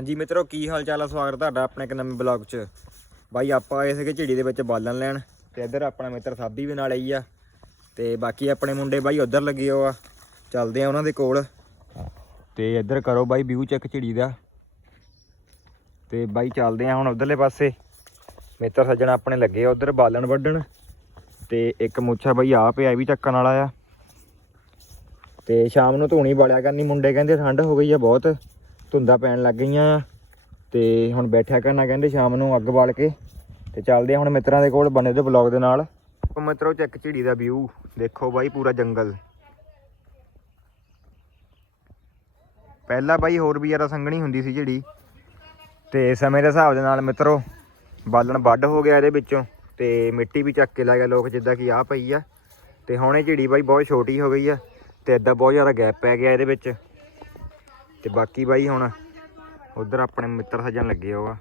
ਹਾਂਜੀ ਮਿੱਤਰੋ, ਕੀ ਹਾਲ ਚਾਲ ਆ? ਸਵਾਗਤ ਤੁਹਾਡਾ ਆਪਣੇ ਇੱਕ ਨਵੇਂ ਬਲੌਗ 'ਚ। ਬਾਈ, ਆਪਾਂ ਆਏ ਸੀਗੇ ਝਿੜੀ ਦੇ ਵਿੱਚ ਬਾਲਣ ਲੈਣ ਤੇ ਇੱਧਰ ਆਪਣਾ ਮਿੱਤਰ ਸਾਬੀ ਵੀ ਨਾਲ ਆਈ ਆ ਤੇ ਬਾਕੀ ਆਪਣੇ ਮੁੰਡੇ ਬਾਈ ਉੱਧਰ ਲੱਗੇ ਹੋ ਆ। ਚੱਲਦੇ ਆ ਉਹਨਾਂ ਦੇ ਕੋਲ। ਤੇ ਇੱਧਰ ਕਰੋ ਬਾਈ ਵਿਊ ਚੈੱਕ ਝਿੜੀ ਦਾ। ਤੇ ਬਾਈ ਚੱਲਦੇ ਆ ਹੁਣ ਉਧਰਲੇ ਪਾਸੇ। ਮਿੱਤਰ ਸੱਜਣ ਆਪਣੇ ਲੱਗੇ ਆ ਉਧਰ ਬਾਲਣ ਵੱਢਣ। ਤੇ ਇੱਕ ਮੁੱਛਾ ਬਾਈ ਆ ਪਿਆ ਵੀ ਚੱਕਣ ਵਾਲਾ ਆ। ਤੇ ਸ਼ਾਮ ਨੂੰ ਧੂਣੀ ਬਾਲਿਆ ਕਰਨੀ, ਮੁੰਡੇ ਕਹਿੰਦੇ ਠੰਡ ਹੋ ਗਈ ਆ ਬਹੁਤ। ਧੁੰਦਾਂ ਪੈਣ ਲੱਗ ਗਈਆਂ। ਆ ਤੇ ਹੁਣ ਬੈਠਿਆ ਕਰਨਾ ਕਹਿੰਦੇ ਸ਼ਾਮ ਨੂੰ ਅੱਗ ਬਾਲ ਕੇ। ਤੇ ਚੱਲਦੇ ਆ ਹੁਣ ਮਿੱਤਰਾਂ ਦੇ ਕੋਲ ਬਣੇ ਦੇ ਬਲੌਗ ਦੇ ਨਾਲ। ਉਹ ਮਿੱਤਰੋ ਚੱਕ ਝਿੜੀ ਦਾ ਵਿਊ। ਦੇਖੋ ਬਾਈ ਪੂਰਾ ਜੰਗਲ। ਪਹਿਲਾਂ ਬਾਈ ਹੋਰ ਵੀ ਜ਼ਿਆਦਾ ਸੰਘਣੀ ਹੁੰਦੀ ਸੀ ਝਿੜੀ। ਤੇ ਸਮੇਂ ਦੇ ਹਿਸਾਬ ਦੇ ਨਾਲ ਮਿੱਤਰੋ, ਬਾਲਣ ਵੱਡ ਹੋ ਗਿਆ ਇਹਦੇ ਵਿੱਚੋਂ। ਤੇ ਮਿੱਟੀ ਵੀ ਚੱਕ ਕੇ ਲੈ ਗਿਆ ਲੋਕ, ਜਿੱਦਾਂ ਕਿ ਆ ਪਈ ਆ। ਤੇ ਹੁਣ ਇਹ ਝਿੜੀ ਬਾਈ ਬਹੁਤ ਛੋਟੀ ਹੋ ਗਈ ਆ। ਤੇ ਇਦਾਂ ਬਹੁਤ ਜ਼ਿਆਦਾ ਗੈਪ ਪੈ ਗਿਆ ਇਹਦੇ ਵਿੱਚ। ਤੇ ਬਾਕੀ ਬਾਈ ਹੁਣ ਉਧਰ ਆਪਣੇ ਮਿੱਤਰ ਸਜਣ ਲੱਗੇ ਹੋਆ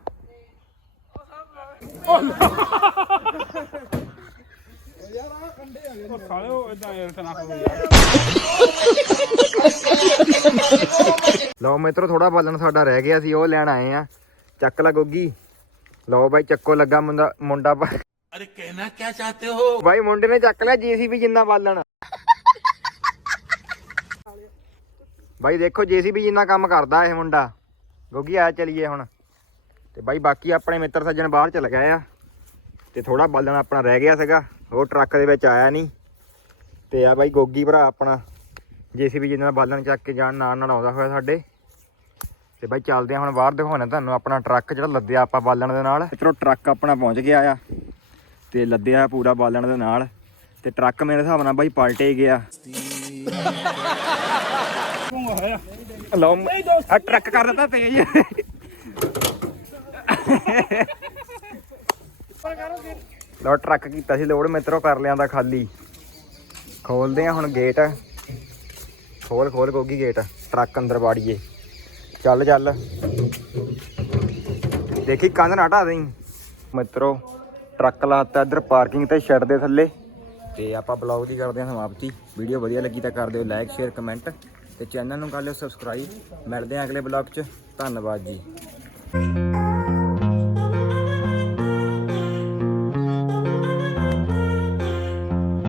ਉਹ ਲਓ ਮਿੱਤਰ ਥੋੜਾ ਬਾਲਣ ਸਾਡਾ ਰਹਿ ਗਿਆ ਸੀ ਉਹ ਲੈਣ ਆਏ ਆ। ਚੱਕ ਲਾ ਗੋਗੀ। ਲਓ ਬਾਈ ਚੱਕੋ ਲੱਗਾ ਮੁੰਡਾ ਮੁੰਡਾ ਅਰੇ ਕਹਿਣਾ ਕੀ ਚਾਹਤੇ ਹੋ? ਬਾਈ ਮੁੰਡੇ ਨੇ ਚੱਕ ਲਿਆ ਜੀਸੀਬੀ ਜਿੰਨਾ ਬਾਲਣ। ਬਾਈ ਦੇਖੋ ਜੀਸੀਬੀ ਜਿੰਨਾ ਕੰਮ ਕਰਦਾ ਇਹ ਮੁੰਡਾ। ਗੋਗੀ, ਆ ਚਲੀਏ ਹੁਣ। ਤੇ ਬਾਈ ਬਾਕੀ ਆਪਣੇ ਮਿੱਤਰ ਸੱਜਣ ਬਾਹਰ ਚਲ ਗਏ ਆ। ਤੇ ਥੋੜਾ ਬਾਲਣ ਆਪਣਾ ਰਹਿ ਗਿਆ ਸੀਗਾ। ਉਹ ਟਰੱਕ ਦੇ ਵਿੱਚ ਆਇਆ ਨਹੀਂ। ਤੇ ਆ ਬਾਈ ਗੋਗੀ ਭਰਾ ਆਪਣਾ। ਜੀਸੀਬੀ ਜਿੰਨਾ ਬਾਲਣ ਚੱਕ ਕੇ ਜਾਣ ਨਾਲ ਨਾਲ ਆਉਂਦਾ ਹੋਇਆ ਸਾਡੇ। ਤੇ ਬਾਈ ਚੱਲਦੇ ਆ ਹੁਣ ਬਾਹਰ ਦਿਖਾਉਣਾ ਤੁਹਾਨੂੰ ਆਪਣਾ ਟਰੱਕ ਜਿਹੜਾ ਲੱਦਿਆ ਆਪਾਂ ਬਾਲਣ ਦੇ ਨਾਲ। ਚਲੋ ਟਰੱਕ ਆਪਣਾ ਪਹੁੰਚ ਗਿਆ ਆ। ਤੇ ਲੱਦਿਆ ਪੂਰਾ ਬਾਲਣ ਦੇ ਨਾਲ। ਤੇ ਟਰੱਕ ਮੇਰੇ ਹਿਸਾਬ ਨਾਲ ਬਾਈ ਪਲਟੇ ਹੀ ਲਓ ਆ ਟਰੱਕ ਕਰ ਦਿੱਤਾ ਤੇਜ਼। ਲਓ ਟਰੱਕ ਕੀਤਾ ਸੀ ਲੋਡ ਮਿੱਤਰੋ ਕਰ ਲਿਆਂਦਾ ਖਾਲੀ। ਖੋਲਦੇ ਆ ਹੁਣ ਗੇਟ। ਖੋਲ ਖੋਲ ਗੋਗੀ ਗੇਟ। ਟਰੱਕ ਅੰਦਰ ਵਾੜੀਏ। ਚੱਲ ਚੱਲ। ਦੇਖੀ ਕੰਧ ਨਾ ਢਾ ਦੇਈ। ਮਿੱਤਰੋ ਟਰੱਕ ਲਾਤਾ ਇੱਧਰ ਪਾਰਕਿੰਗ ਤੇ ਸ਼ੈੱਡ ਦੇ ਥੱਲੇ। ਤੇ ਆਪਾਂ ਬਲੌਗ ਦੀ ਕਰਦੇ ਹਾਂ ਸਮਾਪਤੀ। ਵੀਡੀਓ ਵਧੀਆ ਲੱਗੀ ਤਾਂ ਕਰ ਦਿਓ ਲਾਈਕ ਸ਼ੇਅਰ ਕਮੈਂਟ। ਤੇ ਚੈਨਲ ਨੂੰ ਕਰ ਲਿਓ ਸਬਸਕ੍ਰਾਈਬ। ਮਿਲਦੇ ਹਾਂ ਅਗਲੇ ਬਲੌਗ 'ਚ। ਧੰਨਵਾਦ ਜੀ।